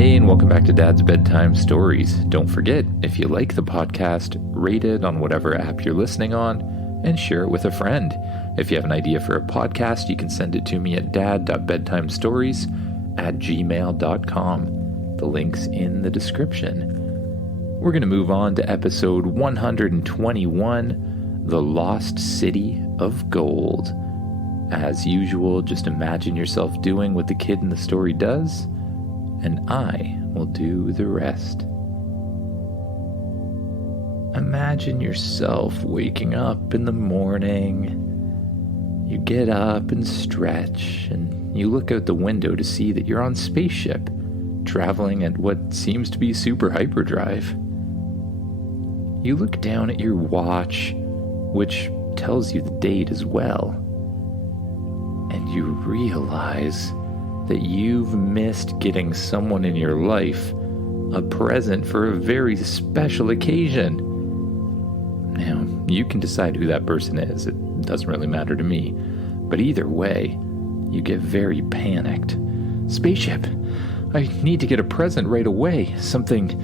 Hey, and welcome back to Dad's Bedtime Stories. Don't forget, if you like the podcast, rate it on whatever app you're listening on and share it with a friend. If you have an idea for a podcast, you can send it to me at dad.bedtimestories@gmail.com. The link's in the description. We're going to move on to episode 121, The Lost City of Gold. As usual, just imagine yourself doing what the kid in the story does, and I will do the rest. Imagine yourself waking up in the morning. You get up and stretch, and you look out the window to see that you're on spaceship, traveling at what seems to be super hyperdrive. You look down at your watch, which tells you the date as well, and you realize that you've missed getting someone in your life a present for a very special occasion. Now, you can decide who that person is. It doesn't really matter to me. But either way, you get very panicked. Spaceship, I need to get a present right away. Something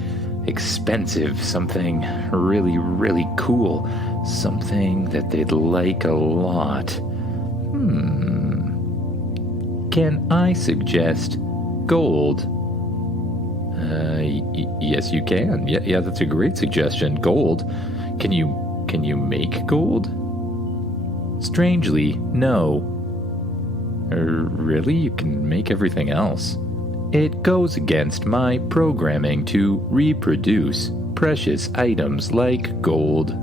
expensive, something really, really cool. Something that they'd like a lot. Can I suggest gold? Yes, you can. Yeah, that's a great suggestion. Gold. Can you make gold? Strangely, no. Really? You can make everything else? It goes against my programming to reproduce precious items like gold.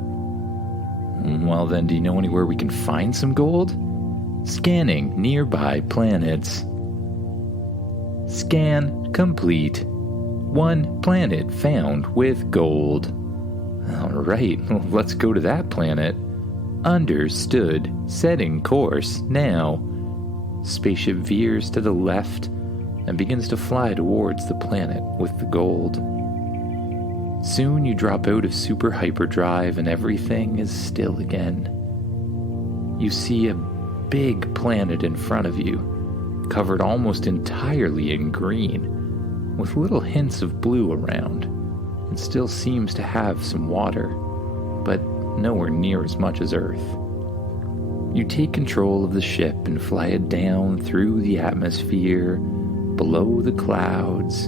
Well then, do you know anywhere we can find some gold? Scanning nearby planets. Scan complete. One planet found with gold. Alright, let's go to that planet. Understood. Setting course now. Spaceship veers to the left and begins to fly towards the planet with the gold. Soon you drop out of super hyperdrive and everything is still again. You see a big planet in front of you, covered almost entirely in green, with little hints of blue around. It still seems to have some water, but nowhere near as much as Earth. You take control of the ship and fly it down through the atmosphere, below the clouds,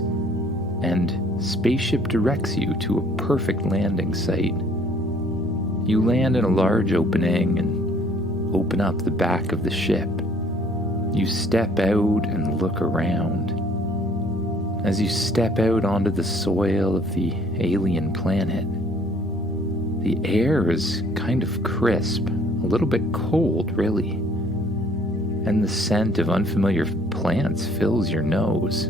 and spaceship directs you to a perfect landing site. You land in a large opening and open up the back of the ship. You step out and look around. As you step out onto the soil of the alien planet, the air is kind of crisp, a little bit cold, really, and the scent of unfamiliar plants fills your nose.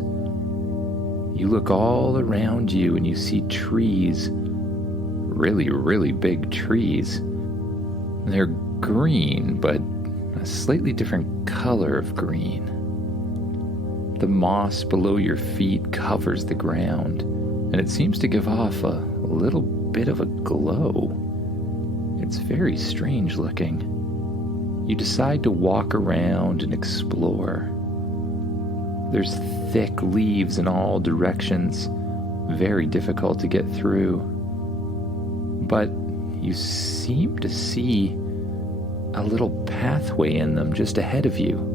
You look all around you and you see trees, really, really big trees. They're green, but a slightly different color of green. The moss below your feet covers the ground, and it seems to give off a little bit of a glow. It's very strange looking. You decide to walk around and explore. There's thick leaves in all directions, very difficult to get through. But you seem to see a little pathway in them just ahead of you.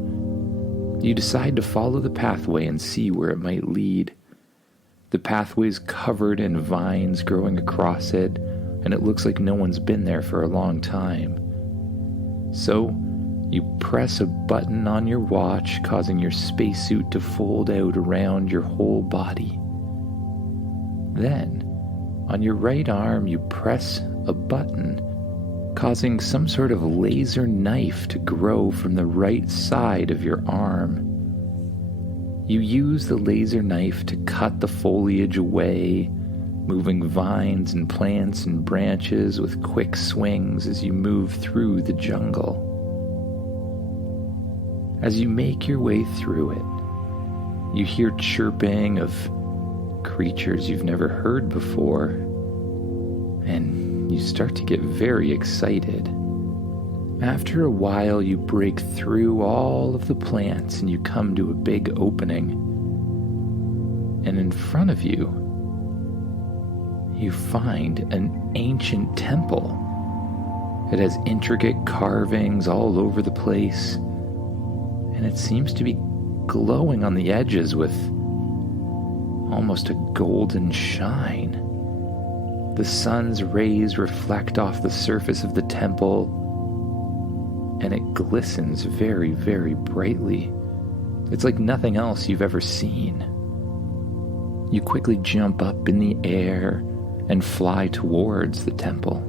You decide to follow the pathway and see where it might lead. The pathway's covered in vines growing across it, and it looks like no one's been there for a long time. So, you press a button on your watch, causing your spacesuit to fold out around your whole body. Then, on your right arm, you press a button, causing some sort of laser knife to grow from the right side of your arm. You use the laser knife to cut the foliage away, moving vines and plants and branches with quick swings as you move through the jungle. As you make your way through it, you hear chirping of creatures you've never heard before, and you start to get very excited. After a while, you break through all of the plants and you come to a big opening. And in front of you, you find an ancient temple. It has intricate carvings all over the place, and it seems to be glowing on the edges with almost a golden shine. The sun's rays reflect off the surface of the temple, and it glistens very, very brightly. It's like nothing else you've ever seen. You quickly jump up in the air and fly towards the temple.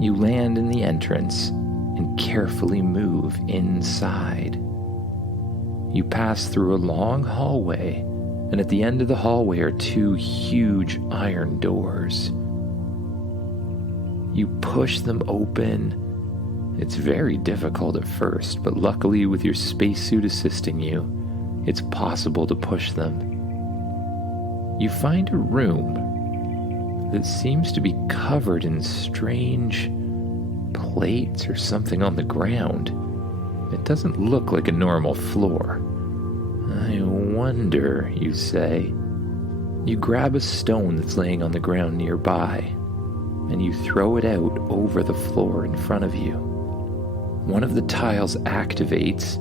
You land in the entrance and carefully move inside. You pass through a long hallway, and at the end of the hallway are two huge iron doors. You push them open. It's very difficult at first, but luckily with your spacesuit assisting you, it's possible to push them. You find a room that seems to be covered in strange plates or something on the ground. It doesn't look like a normal floor. I wonder, you say. You grab a stone that's laying on the ground nearby, and you throw it out over the floor in front of you. One of the tiles activates,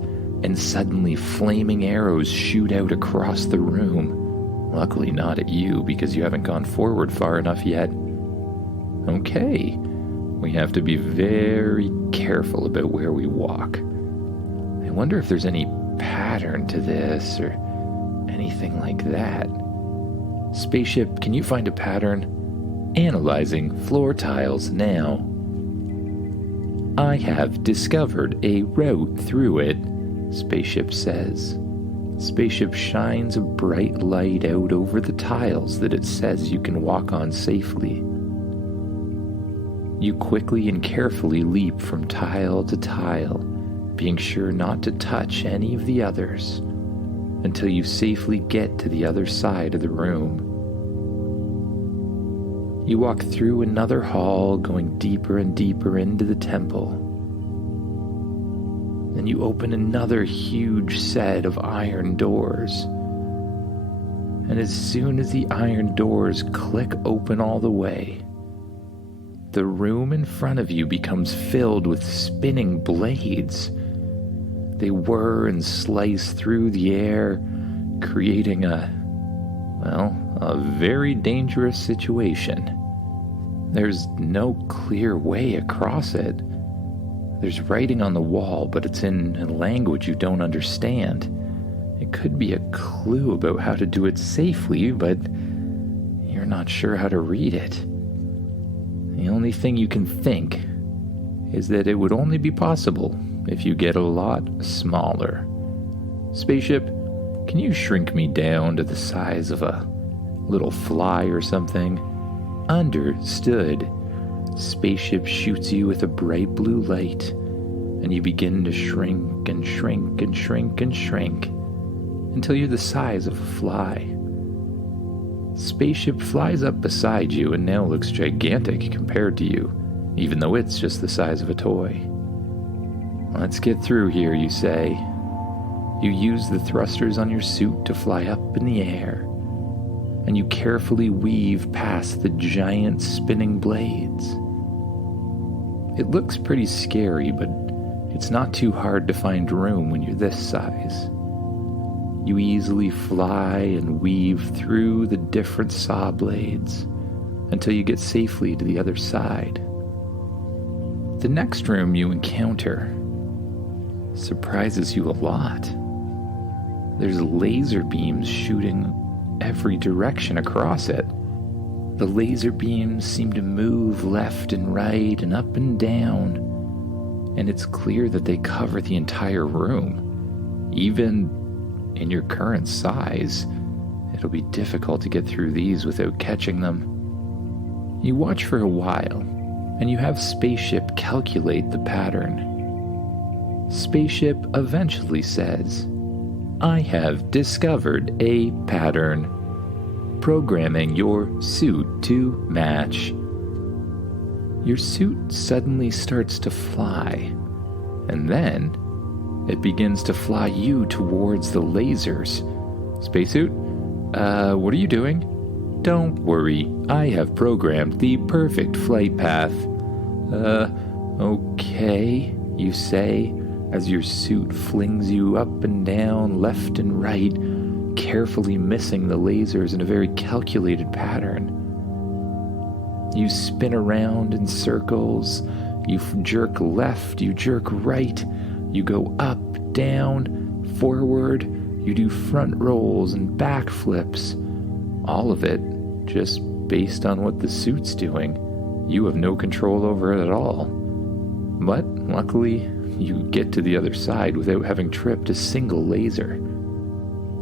and suddenly flaming arrows shoot out across the room. Luckily not at you, because you haven't gone forward far enough yet. Okay, we have to be very careful about where we walk. I wonder if there's any pattern to this or anything like that. Spaceship, can you find a pattern? Analyzing floor tiles now. I have discovered a route through it, Spaceship says. Spaceship shines a bright light out over the tiles that it says you can walk on safely. You quickly and carefully leap from tile to tile, being sure not to touch any of the others, until you safely get to the other side of the room. You walk through another hall, going deeper and deeper into the temple. Then you open another huge set of iron doors. And as soon as the iron doors click open all the way, the room in front of you becomes filled with spinning blades. They whir and slice through the air, creating a very dangerous situation. There's no clear way across it. There's writing on the wall, but it's in a language you don't understand. It could be a clue about how to do it safely, but you're not sure how to read it. The only thing you can think is that it would only be possible if you get a lot smaller. Spaceship, can you shrink me down to the size of a little fly or something? Understood. Spaceship shoots you with a bright blue light, and you begin to shrink and shrink and shrink and shrink until you're the size of a fly. Spaceship flies up beside you and now looks gigantic compared to you, even though it's just the size of a toy. Let's get through here, you say. You use the thrusters on your suit to fly up in the air, and you carefully weave past the giant spinning blades. It looks pretty scary, but it's not too hard to find room when you're this size. You easily fly and weave through the different saw blades until you get safely to the other side. The next room you encounter surprises you a lot. There's laser beams shooting every direction across it. The laser beams seem to move left and right and up and down, and it's clear that they cover the entire room. Even in your current size, it'll be difficult to get through these without catching them. You watch for a while, and you have Spaceship calculate the pattern. Spaceship eventually says, I have discovered a pattern. Programming your suit to match. Your suit suddenly starts to fly, and then it begins to fly you towards the lasers. Spacesuit, What are you doing? Don't worry, I have programmed the perfect flight path. Okay, you say, as your suit flings you up and down, left and right, carefully missing the lasers in a very calculated pattern. You spin around in circles, you jerk left, you jerk right, you go up, down, forward, you do front rolls and back flips. All of it just based on what the suit's doing. You have no control over it at all. But luckily, you get to the other side without having tripped a single laser.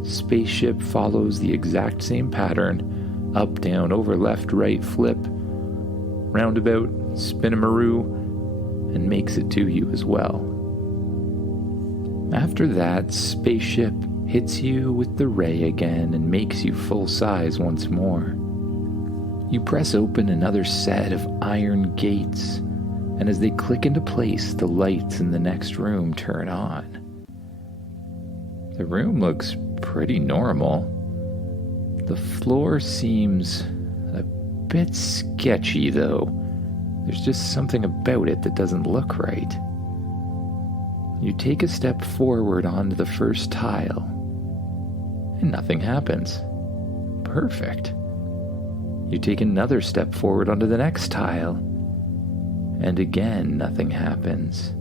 Spaceship follows the exact same pattern: up, down, over, left, right, flip, roundabout, spin-a-maroo, and makes it to you as well. After that, spaceship hits you with the ray again and makes you full size once more. You press open another set of iron gates, and as they click into place, the lights in the next room turn on. The room looks pretty normal. The floor seems a bit sketchy, though. There's just something about it that doesn't look right. You take a step forward onto the first tile, and nothing happens. Perfect. You take another step forward onto the next tile, and again nothing happens.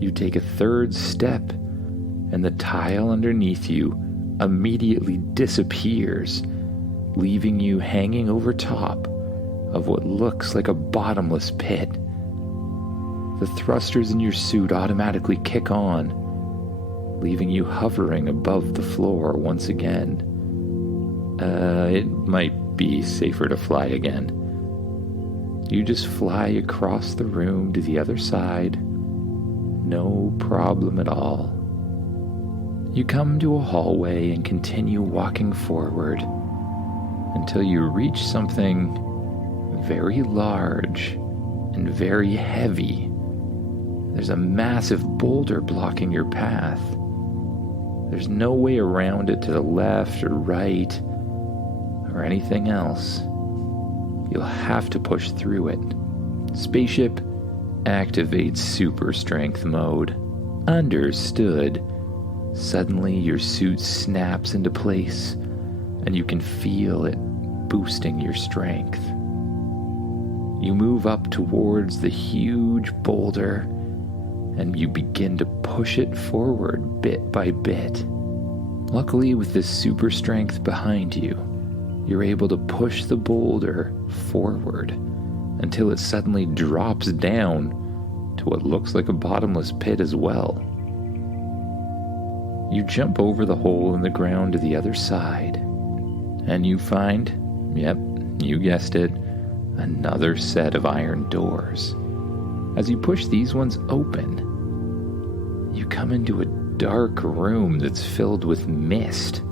You take a third step, and the tile underneath you immediately disappears, leaving you hanging over top of what looks like a bottomless pit. The thrusters in your suit automatically kick on, leaving you hovering above the floor once again. It might be safer to fly again. You just fly across the room to the other side. No problem at all. You come to a hallway and continue walking forward until you reach something very large and very heavy. There's a massive boulder blocking your path. There's no way around it to the left or right or anything else. You'll have to push through it. Spaceship, activate super strength mode. Understood. Suddenly your suit snaps into place and you can feel it boosting your strength. You move up towards the huge boulder and you begin to push it forward bit by bit. Luckily, with this super strength behind you, you're able to push the boulder forward until it suddenly drops down to what looks like a bottomless pit as well. You jump over the hole in the ground to the other side, and you find, yep, you guessed it, another set of iron doors. As you push these ones open, you come into a dark room that's filled with mist.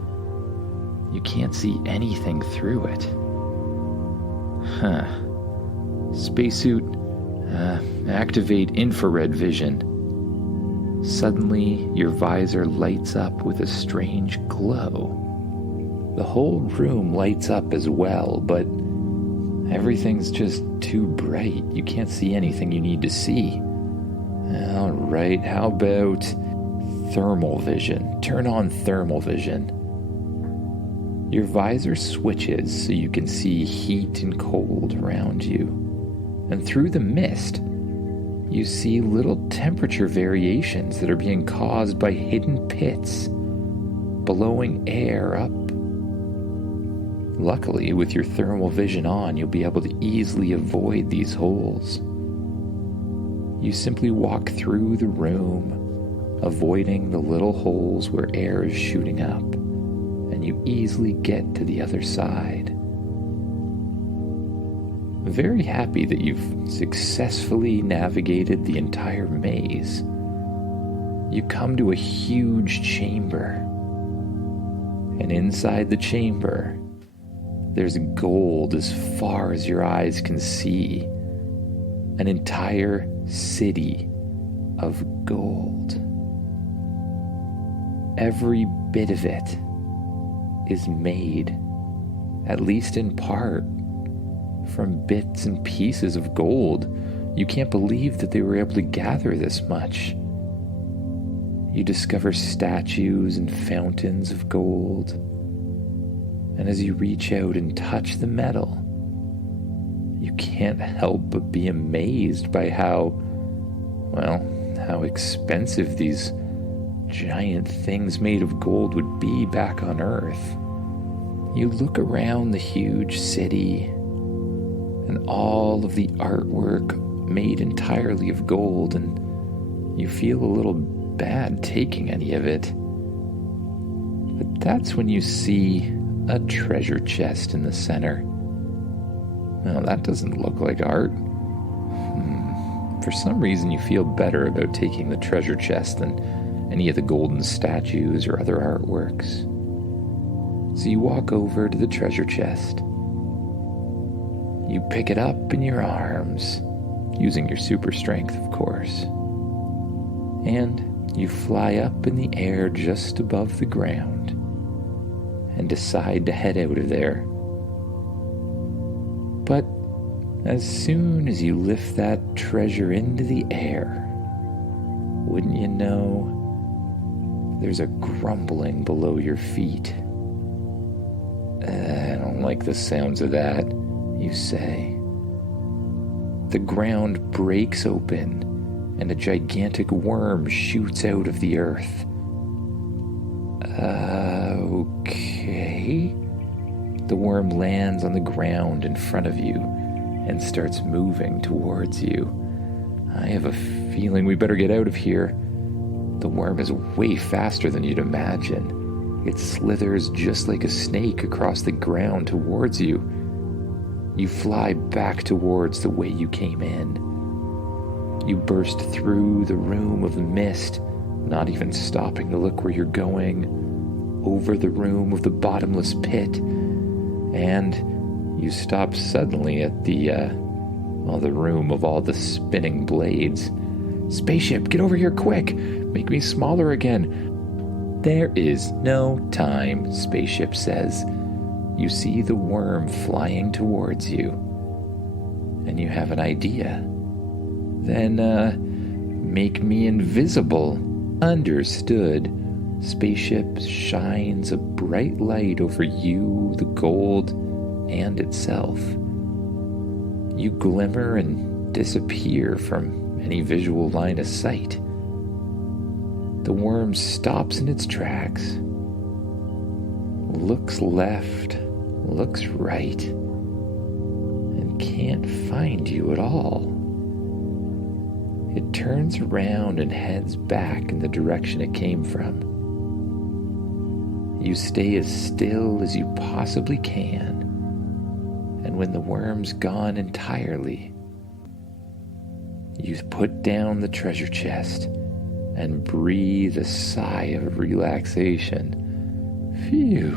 You can't see anything through it. Spacesuit, activate infrared vision. Suddenly, your visor lights up with a strange glow. The whole room lights up as well, but everything's just too bright. You can't see anything you need to see. Alright, how about thermal vision? Turn on thermal vision. Your visor switches so you can see heat and cold around you. And through the mist, you see little temperature variations that are being caused by hidden pits, blowing air up. Luckily, with your thermal vision on, you'll be able to easily avoid these holes. You simply walk through the room, avoiding the little holes where air is shooting up, and you easily get to the other side. Very happy that you've successfully navigated the entire maze. You come to a huge chamber, and inside the chamber, there's gold as far as your eyes can see. An entire city of gold. Every bit of it is made, at least in part, from bits and pieces of gold. You can't believe that they were able to gather this much. You discover statues and fountains of gold, and as you reach out and touch the metal, you can't help but be amazed by how expensive these giant things made of gold would be back on Earth. You look around the huge city and all of the artwork made entirely of gold, and you feel a little bad taking any of it. But that's when you see a treasure chest in the center. Well, that doesn't look like art. For some reason, you feel better about taking the treasure chest than any of the golden statues or other artworks. So you walk over to the treasure chest. You pick it up in your arms, using your super strength, of course. And you fly up in the air just above the ground and decide to head out of there. But as soon as you lift that treasure into the air, wouldn't you know, there's a grumbling below your feet. I don't like the sounds of that, you say. The ground breaks open and a gigantic worm shoots out of the earth. Okay. The worm lands on the ground in front of you and starts moving towards you. I have a feeling we better get out of here. The worm is way faster than you'd imagine. It slithers just like a snake across the ground towards you. You fly back towards the way you came in. You burst through the room of mist, not even stopping to look where you're going, over the room of the bottomless pit, and you stop suddenly at the room of all the spinning blades. Spaceship, get over here quick! Make me smaller again! There is no time, Spaceship says. You see the worm flying towards you, and you have an idea. Then, make me invisible. Understood. Spaceship shines a bright light over you, the gold, and itself. You glimmer and disappear from any visual line of sight. The worm stops in its tracks, looks left, looks right, and can't find you at all. It turns around and heads back in the direction it came from. You stay as still as you possibly can, and when the worm's gone entirely, you put down the treasure chest and breathe a sigh of relaxation. Phew,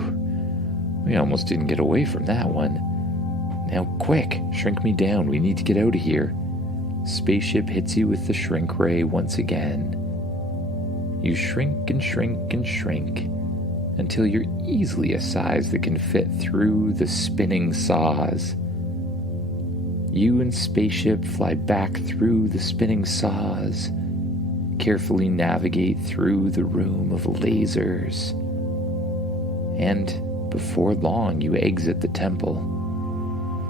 we almost didn't get away from that one. Now quick, shrink me down, we need to get out of here. Spaceship hits you with the shrink ray once again. You shrink and shrink and shrink until you're easily a size that can fit through the spinning saws. You and Spaceship fly back through the spinning saws, carefully navigate through the room of lasers, and before long you exit the temple.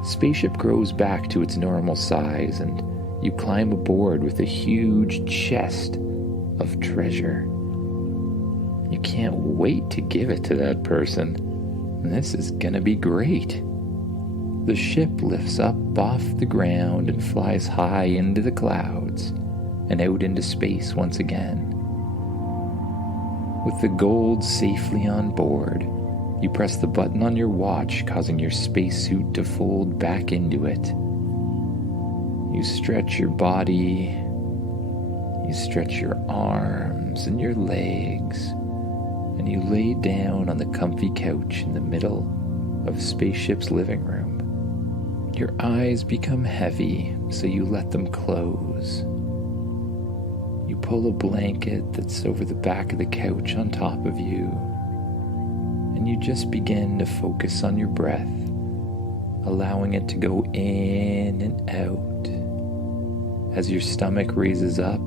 Spaceship grows back to its normal size, and you climb aboard with a huge chest of treasure. You can't wait to give it to that person. This is gonna be great. The ship lifts up off the ground and flies high into the clouds and out into space once again. With the gold safely on board, you press the button on your watch, causing your spacesuit to fold back into it. You stretch your body, you stretch your arms and your legs, and you lay down on the comfy couch in the middle of Spaceship's living room. Your eyes become heavy, so you let them close. You pull a blanket that's over the back of the couch on top of you, and And you just begin to focus on your breath, allowing it to go in and out as your stomach raises up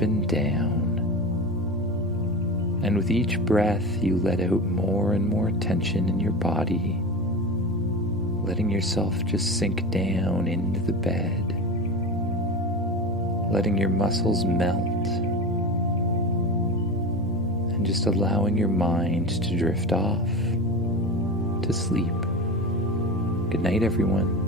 and down. And with each breath, you let out more and more tension in your body, letting yourself just sink down into the bed, letting your muscles melt, and just allowing your mind to drift off to sleep. Good night, everyone.